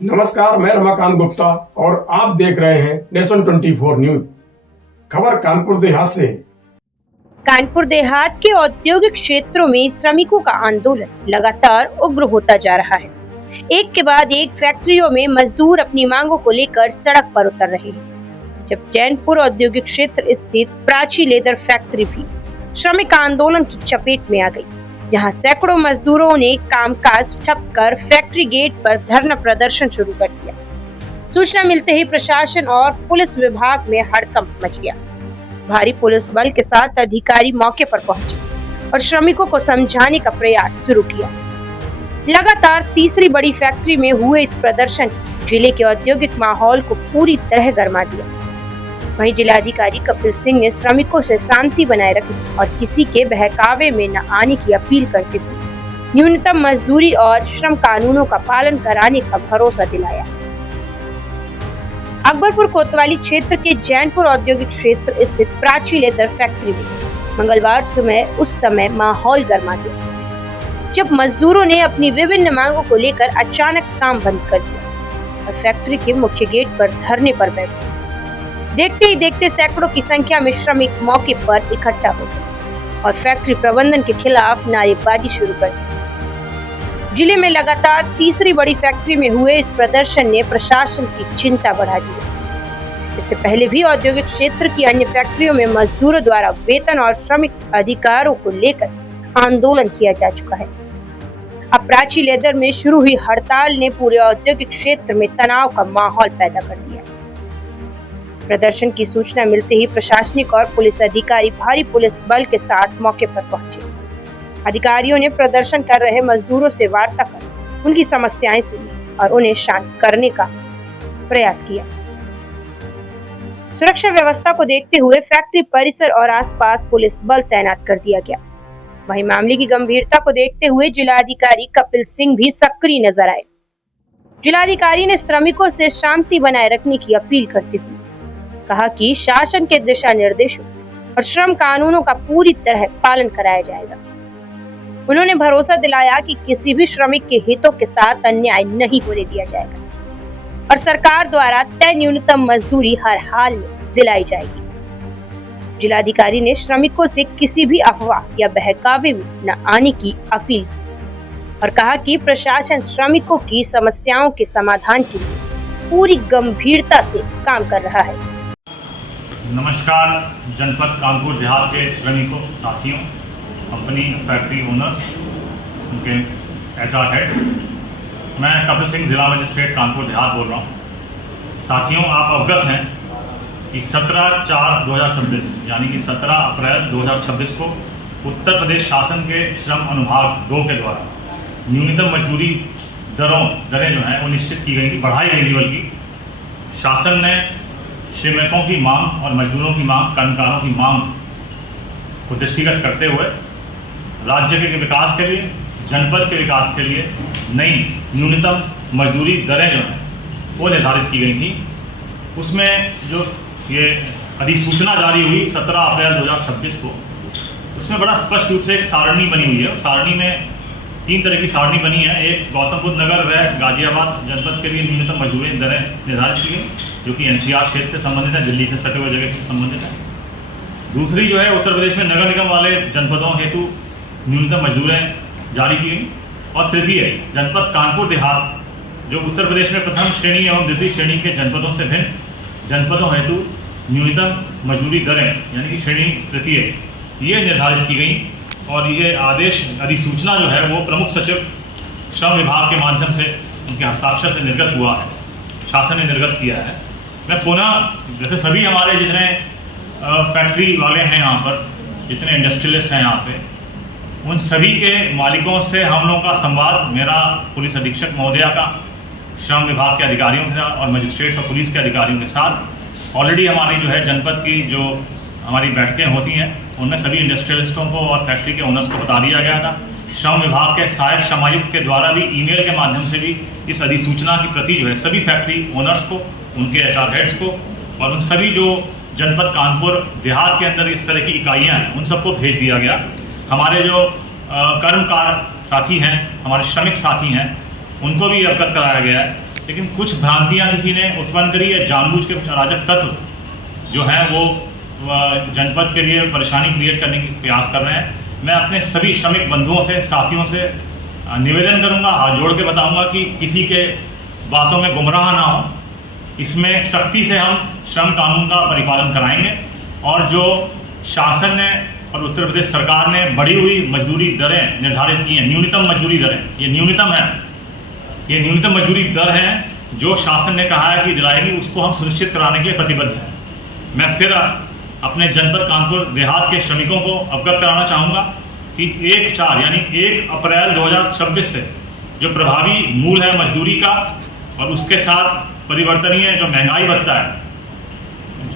नमस्कार, मैं रमाकांत गुप्ता और आप देख रहे हैं नेशन 24 न्यूज। खबर कानपुर देहात से। कानपुर देहात के औद्योगिक क्षेत्रों में श्रमिकों का आंदोलन लगातार उग्र होता जा रहा है। एक के बाद एक फैक्ट्रियों में मजदूर अपनी मांगों को लेकर सड़क पर उतर रहे हैं। जब जैनपुर औद्योगिक क्षेत्र स्थित प्राची लेदर फैक्ट्री भी श्रमिक आंदोलन की चपेट में आ गई, जहां सैकड़ों मजदूरों ने कामकाज ठप कर फैक्ट्री गेट पर धरना प्रदर्शन शुरू कर दिया। सूचना मिलते ही प्रशासन और पुलिस विभाग में हड़कंप मच गया। भारी पुलिस बल के साथ अधिकारी मौके पर पहुंचे और श्रमिकों को समझाने का प्रयास शुरू किया। लगातार तीसरी बड़ी फैक्ट्री में हुए इस प्रदर्शन जिले के औद्योगिक माहौल को पूरी तरह गरमा दिया। वहीं जिलाधिकारी कपिल सिंह ने श्रमिकों से शांति बनाए रखने और किसी के बहकावे में न आने की अपील करते हुए न्यूनतम मजदूरी और श्रम कानूनों का पालन कराने का भरोसा दिलाया। अकबरपुर कोतवाली क्षेत्र के जैनपुर औद्योगिक क्षेत्र स्थित प्राची लेदर फैक्ट्री में मंगलवार सुबह उस समय माहौल गर्मा गया जब मजदूरों ने अपनी विभिन्न मांगों को लेकर अचानक काम बंद कर दिया और फैक्ट्री के मुख्य गेट पर धरने पर बैठे। देखते ही देखते सैकड़ों की संख्या में श्रमिक मौके पर इकट्ठा हो गए और फैक्ट्री प्रबंधन के खिलाफ नारेबाजी शुरू कर दी। जिले में लगातार तीसरी बड़ी फैक्ट्री में हुए इस प्रदर्शन ने प्रशासन की चिंता बढ़ा दी। इससे पहले भी औद्योगिक क्षेत्र की अन्य फैक्ट्रियों में मजदूरों द्वारा वेतन और श्रमिक अधिकारों को लेकर आंदोलन किया जा चुका है। अब प्राची लेदर में शुरू हुई हड़ताल ने पूरे औद्योगिक क्षेत्र में तनाव का माहौल पैदा कर दिया। प्रदर्शन की सूचना मिलते ही प्रशासनिक और पुलिस अधिकारी भारी पुलिस बल के साथ मौके पर पहुंचे। अधिकारियों ने प्रदर्शन कर रहे मजदूरों से वार्ता कर उनकी समस्याएं सुनी और उन्हें शांत करने का प्रयास किया। सुरक्षा व्यवस्था को देखते हुए फैक्ट्री परिसर और आसपास पुलिस बल तैनात कर दिया गया। वहीं मामले की गंभीरता को देखते हुए जिलाधिकारी कपिल सिंह भी सक्रिय नजर आए। जिलाधिकारी ने श्रमिकों से शांति बनाए रखने की अपील करते हुए कहा कि शासन के दिशा निर्देशों और श्रम कानूनों का पूरी तरह पालन कराया जाएगा। उन्होंने भरोसा दिलाया कि किसी भी श्रमिक के हितों के साथ अन्याय नहीं होने दिया जाएगा और सरकार द्वारा तय न्यूनतम मजदूरी हर हाल में दिलाई जाएगी। जिलाधिकारी ने श्रमिकों से किसी भी अफवाह या बहकावे में न आने की अपील की और कहा कि प्रशासन श्रमिकों की समस्याओं के समाधान के लिए पूरी गंभीरता से काम कर रहा है। नमस्कार जनपद कानपुर देहात के श्रमिकों, साथियों, कंपनी, फैक्ट्री ओनर्स, उनके HR हेड्स, मैं कपिल सिंह, जिला मजिस्ट्रेट कानपुर देहात बोल रहा हूँ। साथियों, आप अवगत हैं कि 17/4/2026 यानी कि 17 अप्रैल 2026 को उत्तर प्रदेश शासन के श्रम अनुभाग 2 के द्वारा न्यूनतम मजदूरी दरें जो हैं वो निश्चित की गई थी, बढ़ाई गई थी। बल्कि शासन ने श्रमिकों की मांग और मजदूरों की मांग, कर्मकारों की मांग को दृष्टिगत करते हुए राज्य के विकास के लिए, जनपद के विकास के लिए नई न्यूनतम मजदूरी दरें जो हैं वो निर्धारित की गई थी। उसमें जो ये अधिसूचना जारी हुई 17 अप्रैल 2026 को, उसमें बड़ा स्पष्ट रूप से एक सारणी बनी हुई है। सारणी में 3 तरह की सारणी बनी है। एक गौतम बुद्ध नगर व गाजियाबाद जनपद के लिए न्यूनतम मजदूरी दरें निर्धारित की गई, जो कि NCR क्षेत्र से संबंधित है, दिल्ली से सटे हुए जगह से संबंधित है। दूसरी जो है उत्तर प्रदेश में नगर निगम वाले जनपदों हेतु न्यूनतम मजदूरें जारी की गई। और तृतीय जनपद कानपुर देहात, जो उत्तर प्रदेश में प्रथम श्रेणी एवं द्वितीय श्रेणी के जनपदों से भिन्न जनपदों हेतु न्यूनतम मजदूरी दरें यानी कि श्रेणी तृतीय ये निर्धारित की गई। और ये आदेश, अधिसूचना जो है वो प्रमुख सचिव श्रम विभाग के माध्यम से उनके हस्ताक्षर से निर्गत हुआ है, शासन ने निर्गत किया है। मैं पुनः, जैसे सभी हमारे जितने फैक्ट्री वाले हैं यहाँ पर, जितने इंडस्ट्रियलिस्ट हैं यहाँ पे, उन सभी के मालिकों से हम लोगों का संवाद, मेरा पुलिस अधीक्षक महोदया का, श्रम विभाग के अधिकारियों के साथ और मजिस्ट्रेट्स और पुलिस के अधिकारियों के साथ ऑलरेडी हमारी जो है जनपद की जो हमारी बैठकें होती हैं, उनमें सभी इंडस्ट्रियलिस्टों को और फैक्ट्री के ओनर्स को बता दिया गया था। श्रम विभाग के सहायक श्रमायुक्त के द्वारा भी ईमेल के माध्यम से भी इस अधिसूचना की प्रति जो है सभी फैक्ट्री ओनर्स को, उनके HR हेड्स को और उन सभी जो जनपद कानपुर देहात के अंदर इस तरह की इकाइयाँ हैं उन सबको भेज दिया गया। हमारे जो कर्मकार साथी हैं, हमारे श्रमिक साथी हैं, उनको भी अवगत कराया गया है लेकिन कुछ भ्रांतियां किसी ने उत्पन्न करी है, जानबूझ के कुछ अराजक तत्व जो हैं वो जनपद के लिए परेशानी क्रिएट करने की प्रयास कर रहे हैं। मैं अपने सभी श्रमिक बंधुओं से, साथियों से निवेदन करूंगा, हाथ जोड़ के बताऊंगा कि किसी के बातों में गुमराह ना हो। इसमें सख्ती से हम श्रम कानून का परिपालन कराएंगे और जो शासन ने और उत्तर प्रदेश सरकार ने बढ़ी हुई मजदूरी दरें निर्धारित की हैं, न्यूनतम मजदूरी दरें, ये न्यूनतम है, ये न्यूनतम मजदूरी दर है जो शासन ने कहा है कि दिलाएगी, उसको हम सुनिश्चित कराने के लिए प्रतिबद्ध हैं। मैं फिर अपने जनपद कानपुर देहात के श्रमिकों को अवगत कराना चाहूँगा कि 1/4 यानी 1 अप्रैल 2026 से जो प्रभावी मूल है मजदूरी का और उसके साथ परिवर्तनीय जो महंगाई भत्ता है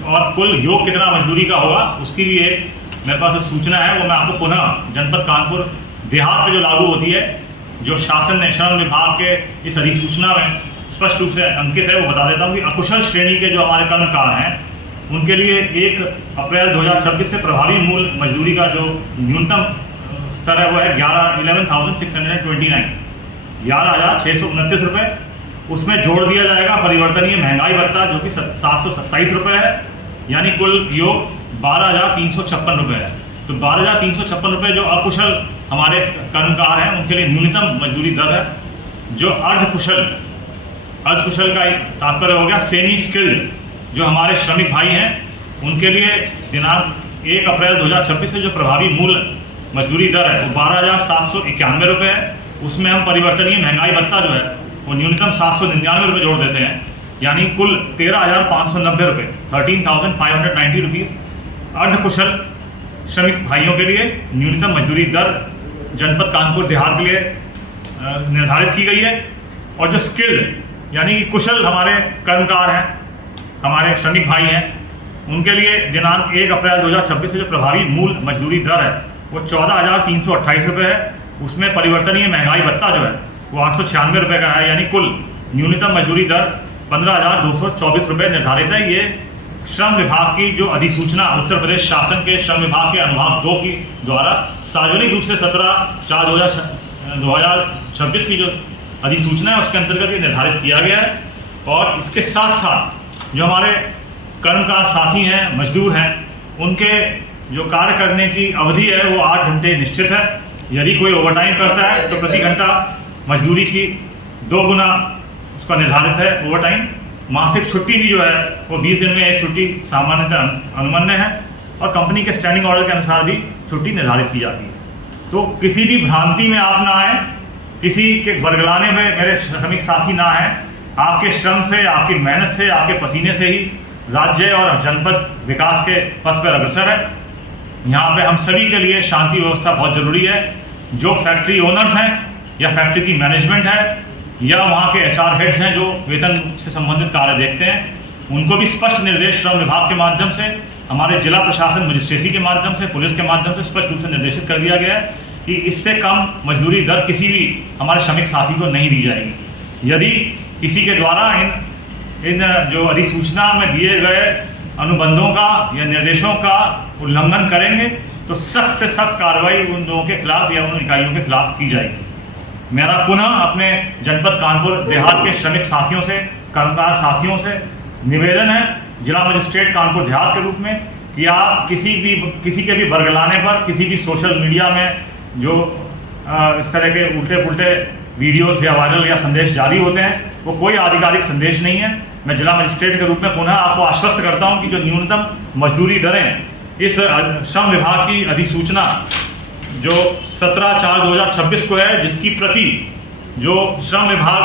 और कुल योग कितना मजदूरी का होगा, उसकी भी एक मेरे पास सूचना है, वो मैं आपको पुनः जनपद कानपुर देहात पे जो लागू होती है, जो शासन ने श्रम विभाग के इस अधिसूचना में स्पष्ट रूप से अंकित है, वो बता देता हूँ कि अकुशल श्रेणी के जो हमारे कर्मकार हैं उनके लिए 1 अप्रैल 2026 से प्रभावी मूल मजदूरी का जो न्यूनतम स्तर है वो है 11,629 रुपये। उसमें जोड़ दिया जाएगा परिवर्तनीय महंगाई भत्ता जो कि 727 रुपये है, यानी कुल योग 12,356 रुपये है। तो 12,356 रुपये जो अकुशल हमारे कर्मकार हैं उनके लिए न्यूनतम मजदूरी दर है। जो अर्धकुशल का तात्पर्य हो गया सेमी स्किल्ड, जो हमारे श्रमिक भाई हैं उनके लिए दिनांक 1 अप्रैल 2026 से जो प्रभावी मूल मजदूरी दर है वो 12,791 रुपये है। उसमें हम परिवर्तनीय महंगाई भत्ता जो है वो न्यूनतम 799 रुपये जोड़ देते हैं, यानी कुल 13,590 रुपये, 13,590 रुपीज़ अर्धकुशल श्रमिक भाइयों के लिए न्यूनतम मजदूरी दर जनपद कानपुर देहात के लिए निर्धारित की गई है। और जो स्किल्ड यानी कि कुशल हमारे कर्मकार हैं, हमारे श्रमिक भाई हैं, उनके लिए दिनांक 1 अप्रैल 2026 से जो प्रभावी मूल मजदूरी दर है वो 14,328 रुपये है। उसमें परिवर्तनीय महंगाई भत्ता जो है वो 896 रुपये का है, यानी कुल न्यूनतम मजदूरी दर 15,224 रुपये निर्धारित है। ये श्रम विभाग की जो अधिसूचना उत्तर प्रदेश शासन के श्रम विभाग के अनुभाग 2 की द्वारा सार्वजनिक रूप से 17/4/2026 की जो अधिसूचना है उसके अंतर्गत ये निर्धारित किया गया है। और इसके साथ साथ जो हमारे कर्मकार साथी हैं, मजदूर हैं, उनके जो कार्य करने की अवधि है वो 8 घंटे निश्चित है। यदि कोई ओवरटाइम करता है तो प्रति घंटा मजदूरी की 2 गुना उसका निर्धारित है ओवरटाइम। मासिक छुट्टी भी जो है वो 20 दिन में 1 छुट्टी सामान्यतः अनुमन्य है और कंपनी के स्टैंडिंग ऑर्डर के अनुसार भी छुट्टी निर्धारित की जाती है। तो किसी भी भ्रांति में आप ना आए, किसी के बरगलाने में मेरे श्रमिक साथी ना आए। आपके श्रम से, आपकी मेहनत से, आपके पसीने से ही राज्य और जनपद विकास के पथ पर अग्रसर है। यहाँ पे हम सभी के लिए शांति व्यवस्था बहुत ज़रूरी है। जो फैक्ट्री ओनर्स हैं या फैक्ट्री की मैनेजमेंट है या वहाँ के HR हेड्स हैं जो वेतन से संबंधित कार्य देखते हैं, उनको भी स्पष्ट निर्देश श्रम विभाग के माध्यम से, हमारे जिला प्रशासन मजिस्ट्रेसी के माध्यम से, पुलिस के माध्यम से स्पष्ट रूप से निर्देशित कर दिया गया है कि इससे कम मजदूरी दर किसी भी हमारे श्रमिक साथी को नहीं दी जाएगी। यदि किसी के द्वारा इन जो अधिसूचना में दिए गए अनुबंधों का या निर्देशों का उल्लंघन करेंगे तो सख्त से सख्त कार्रवाई उन लोगों के खिलाफ या उन इकाइयों के खिलाफ की जाएगी। मेरा पुनः अपने जनपद कानपुर देहात के श्रमिक साथियों से, कर्मकार साथियों से निवेदन है जिला मजिस्ट्रेट कानपुर देहात के रूप में कि आप किसी के भी बरगलाने पर, किसी भी सोशल मीडिया में जो इस तरह के उल्टे पुल्टे वीडियोस या वायरल या संदेश जारी होते हैं वो कोई आधिकारिक संदेश नहीं है। मैं जिला मजिस्ट्रेट के रूप में पुनः आपको आश्वस्त करता हूं कि जो न्यूनतम मजदूरी दरें इस श्रम विभाग की अधिसूचना जो 17/4/2026 को है, जिसकी प्रति जो श्रम विभाग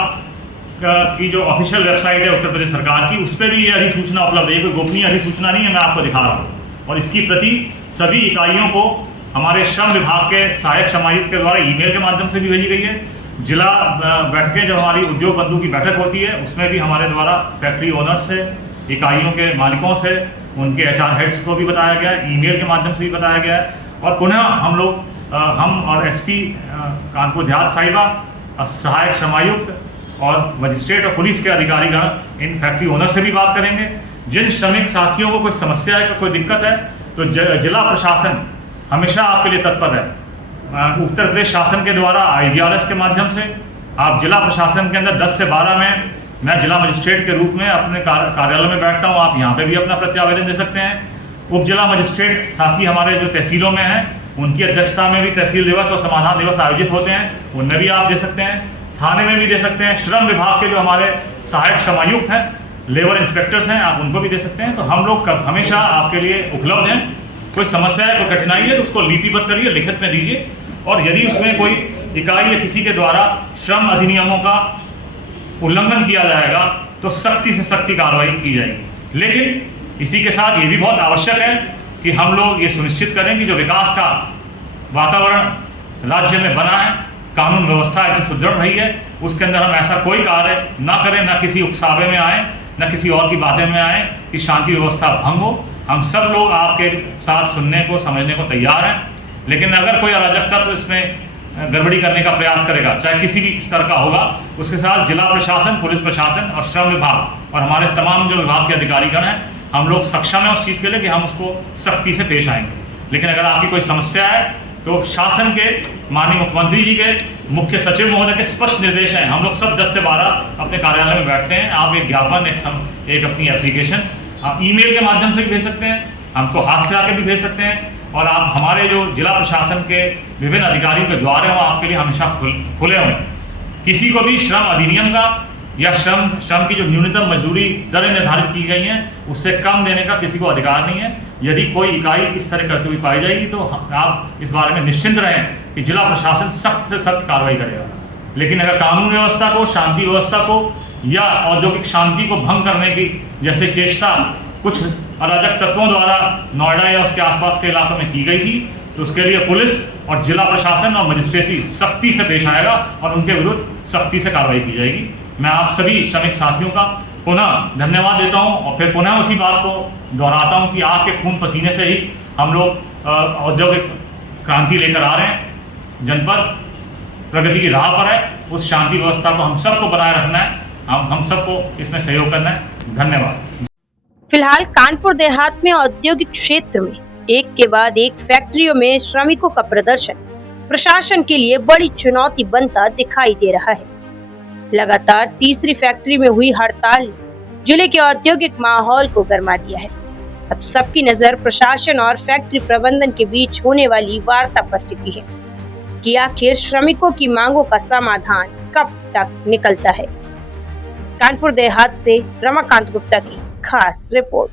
की जो ऑफिशियल वेबसाइट है उत्तर प्रदेश सरकार की, उस पर भी ये अधिसूचना उपलब्ध है। कोई गोपनीय अधिसूचना नहीं है, मैं आपको दिखा रहा हूँ। और इसकी प्रति सभी इकाइयों को हमारे श्रम विभाग के सहायक श्रमायुक्त के द्वारा ईमेल के माध्यम से भी भेजी गई है। जिला बैठकें जब हमारी उद्योग बंधु की बैठक होती है उसमें भी हमारे द्वारा फैक्ट्री ओनर्स से, इकाइयों के मालिकों से, उनके HR हेड्स को भी बताया गया है, ईमेल के माध्यम से भी बताया गया है। और पुनः हम और SP कानपुर देहात साहिबा, सहायक श्रमायुक्त और मजिस्ट्रेट और पुलिस के अधिकारीगण इन फैक्ट्री ओनर से भी बात करेंगे। जिन श्रमिक साथियों को कोई समस्या है, कोई दिक्कत है, तो जिला प्रशासन हमेशा आपके लिए तत्पर है। उत्तर प्रदेश शासन के द्वारा IGRS के माध्यम से आप जिला प्रशासन के अंदर 10 से 12 में मैं जिला मजिस्ट्रेट के रूप में अपने कार्यालय में बैठता हूँ। आप यहाँ पे भी अपना प्रत्यावेदन दे सकते हैं। उप जिला मजिस्ट्रेट साथ ही हमारे जो तहसीलों में हैं उनकी अध्यक्षता में भी तहसील दिवस और समाधान दिवस आयोजित होते हैं, उनमें भी आप दे सकते हैं। थाने में भी दे सकते हैं। श्रम विभाग के जो हमारे सहायक श्रमायुक्त हैं, लेबर इंस्पेक्टर्स हैं, आप उनको भी दे सकते हैं। तो हम लोग हमेशा आपके लिए उपलब्ध हैं। कोई समस्या है, कोई कठिनाई है तो उसको लिपिबद्ध करिए, लिखित में दीजिए, और यदि उसमें कोई इकाई या किसी के द्वारा श्रम अधिनियमों का उल्लंघन किया जाएगा तो सख्ती से सख्ती कार्रवाई की जाएगी। लेकिन इसी के साथ ये भी बहुत आवश्यक है कि हम लोग ये सुनिश्चित करें कि जो विकास का वातावरण राज्य में बना है, कानून व्यवस्था एकदम सुदृढ़ रही है, उसके अंदर हम ऐसा कोई कार्य ना करें, ना किसी उकसावे में आए, ना किसी और की बातें में आए कि शांति व्यवस्था भंग हो। हम सब लोग आपके साथ सुनने को, समझने को तैयार हैं। लेकिन अगर कोई अराजक तत्व इसमें गड़बड़ी करने का प्रयास करेगा, चाहे किसी भी स्तर का होगा, उसके साथ जिला प्रशासन, पुलिस प्रशासन और श्रम विभाग और हमारे तमाम जो विभाग के अधिकारीगण हैं, हम लोग सक्षम हैं उस चीज़ के लिए कि हम उसको सख्ती से पेश आएंगे। लेकिन अगर आपकी कोई समस्या है तो शासन के माननीय मुख्यमंत्री जी के मुख्य सचिव महोदय के स्पष्ट निर्देश हैं। हम लोग सब 10 से 12 अपने कार्यालय में बैठते हैं। आप एक ज्ञापन, एक अपनी एप्लीकेशन आप ईमेल के माध्यम से भी भेज सकते हैं, हमको हाथ से आके भी भेज सकते हैं, और आप हमारे जो जिला प्रशासन के विभिन्न अधिकारियों के द्वार हैं वो आपके लिए हमेशा खुले हुए हैं। किसी को भी श्रम अधिनियम का या श्रम की जो न्यूनतम मजदूरी दरें निर्धारित की गई हैं उससे कम देने का किसी को अधिकार नहीं है। यदि कोई इकाई इस तरह करती हुई पाई जाएगी तो आप इस बारे में निश्चिंत रहें कि जिला प्रशासन सख्त से सख्त कार्रवाई करेगा। लेकिन अगर कानून व्यवस्था को, शांति व्यवस्था को या औद्योगिक शांति को भंग करने की जैसे चेष्टा कुछ अराजक तत्वों द्वारा नोएडा या उसके आसपास के इलाकों में की गई थी, तो उसके लिए पुलिस और जिला प्रशासन और मजिस्ट्रेसी सख्ती से पेश आएगा और उनके विरुद्ध सख्ती से कार्रवाई की जाएगी। मैं आप सभी श्रमिक साथियों का पुनः धन्यवाद देता हूं और फिर पुनः उसी बात को दोहराता हूं कि आपके खून पसीने से ही हम लोग औद्योगिक क्रांति लेकर आ रहे हैं। जनपद प्रगति की राह पर है। उस शांति व्यवस्था को हम सबको बनाए रखना है, हम सबको इसमें सहयोग करना है। धन्यवाद। फिलहाल कानपुर देहात में औद्योगिक क्षेत्र में एक के बाद एक फैक्ट्रियों में श्रमिकों का प्रदर्शन प्रशासन के लिए बड़ी चुनौती बनता दिखाई दे रहा है। लगातार तीसरी फैक्ट्री में हुई हड़ताल ने जिले के औद्योगिक माहौल को गरमा दिया है। अब सबकी नजर प्रशासन और फैक्ट्री प्रबंधन के बीच होने वाली वार्ता पर टिकी है कि आखिर श्रमिकों की मांगों का समाधान कब तक निकलता है। कानपुर देहात से रमाकांत गुप्ता की खास रिपोर्ट।